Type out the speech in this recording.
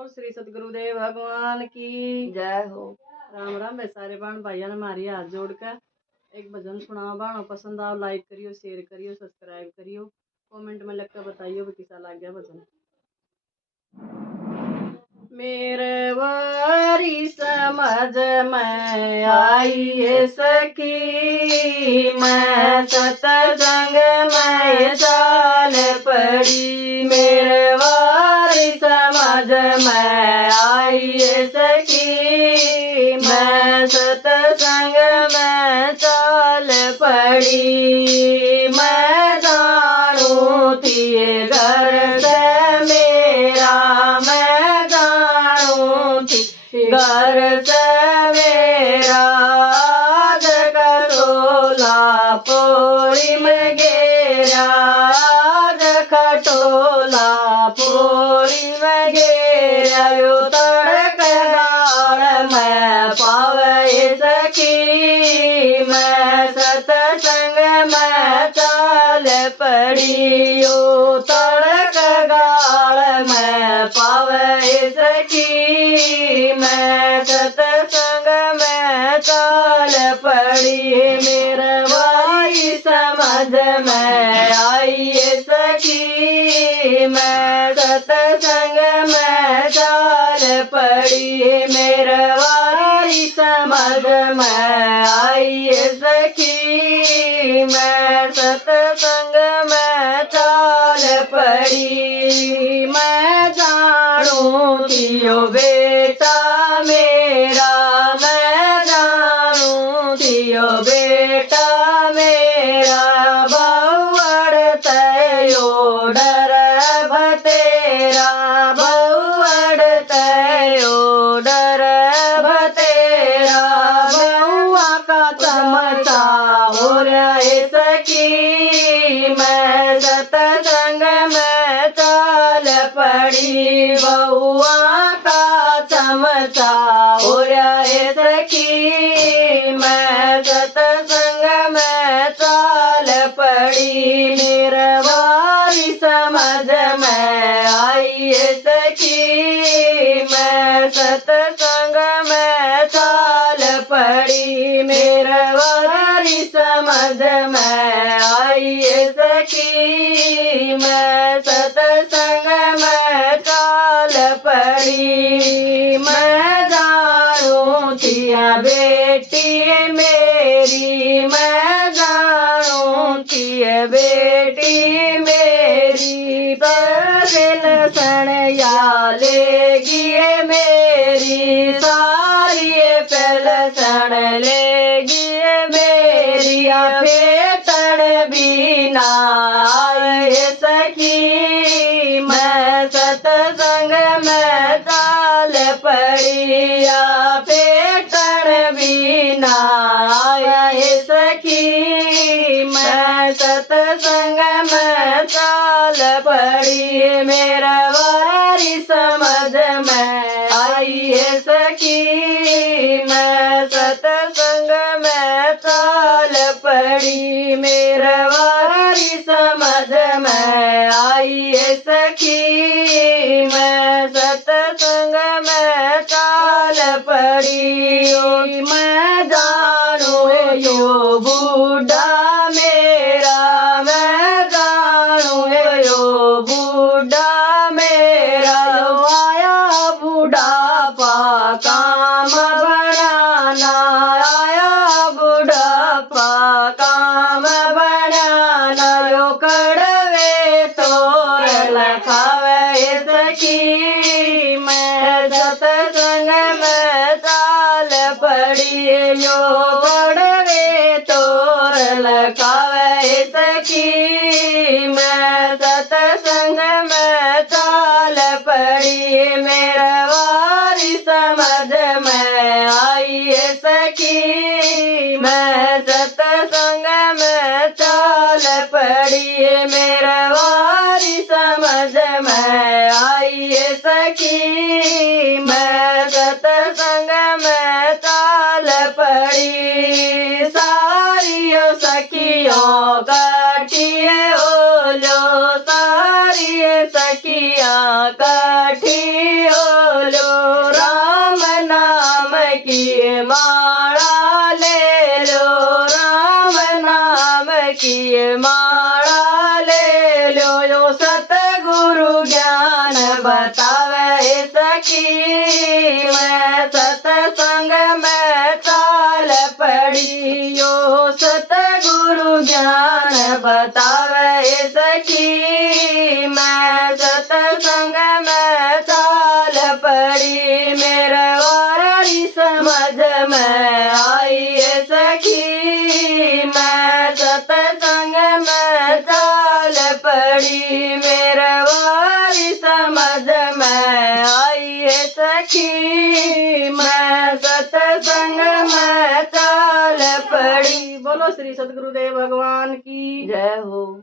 और श्री सतगुरुदेव भगवान की जय हो। राम राम। वे सारे बाण भाइयों ने मारी हाथ जोड़ कर एक भजन सुनाओ। बाणों पसंद आओ, लाइक करियो, शेयर करियो, सब्सक्राइब करियो, कमेंट में लिख कर बताइयो भी किसा लग गया भजन। मेरे वारी समझ में आई सकी, मैं सतसंग में चाल पड़ी। मेरे वारी समझ में आई सकी, मैं सतसंग में चाल पड़ी। मैं जानू थी घर से मेरा, मैं जानू थी घर से मेरा। आज कसोला पोड़ी में गेरा, आज खटोला पोड़ी में गेरा। यो तड़क गाड़ में पावे सकी, मैं सतसंग में चाल पड़ी। यो तड़क गाड़ में पावे सकी, मैं सतसंग में चाल पड़ी। मेरे भाई समझ में आई सकी, मैं सतसंग में चाल पड़ी। मेरे भाई समझ में आई सकी, मैं सतसंग में चाल पड़ी। मैं जानू थियो बेटा मेरा, मैं जानू थियो बेटा मेरा। बहुअड़ तयो डर भतेरा, बहुअड़ तयो डर भतेरा। बहुआ का चमचा हो रहे सकी, मैं सतसंग में चाल पड़ी। बहुआ का चमचा हो रहे सकी, मैं सतसंग में चाल पड़ी। मेरे वारी समझ में आई सकी, मैं सतसंग में चाल पड़ी। मेरे वारी समझ में आई सकी, मैं सतसंग में चाल पड़ी। मैं जानू थिया बेटी मेरी, मैं जानू थिया बेटी मेरी। दिल सणया लेगी मेरी, सारी पेलसन लेगी मेरी। फेतन बिना आए सकी, मैं सतसंग में चाल पड़ी। फेतन बिना आए सकी, मैं सतसंग में चाल पड़ी। मेरा वारी समझ में आई सकी, मैं सतसंग में चाल पड़ी। मेरा वारी समझ में आई सकी, मैं सतसंग में चाल पड़ी। मैं जानू यो बूढ़ा मेरा, मैं जानू यो बूढ़ा मेरा। आया बुढ़ापा काम बनाना, आया बुढ़ापा काम बनाना। यो कड़वे तोर लखावे सकी, मैं सतसंग में चाल पड़ी। यो कड़वे तोर लखावे सकी, मैं सतसंग में चाल पड़ी। मेरा वारी समझ में आई सकी, मैं सतसंग में चाल पड़ी। मेरा वारी समझ में आई सकी, मैं सतसंग में चाल पड़ी। सारियों सखियों काठिए ओलो, सारी सखियाँ काठी बतावे सखी मैं सतसंग में चाल पड़ी यो सतगुरु ज्ञान बतावे सखी मैं सतसंग में चाल पड़ी मेरे वारी समझ में आई सखी मैं सतसंग में चाल पड़ी मेरे वारी समझ में आई सखी मैं सतसंग में चाल पड़ी। बोलो श्री सतगुरुदेव भगवान की जय हो।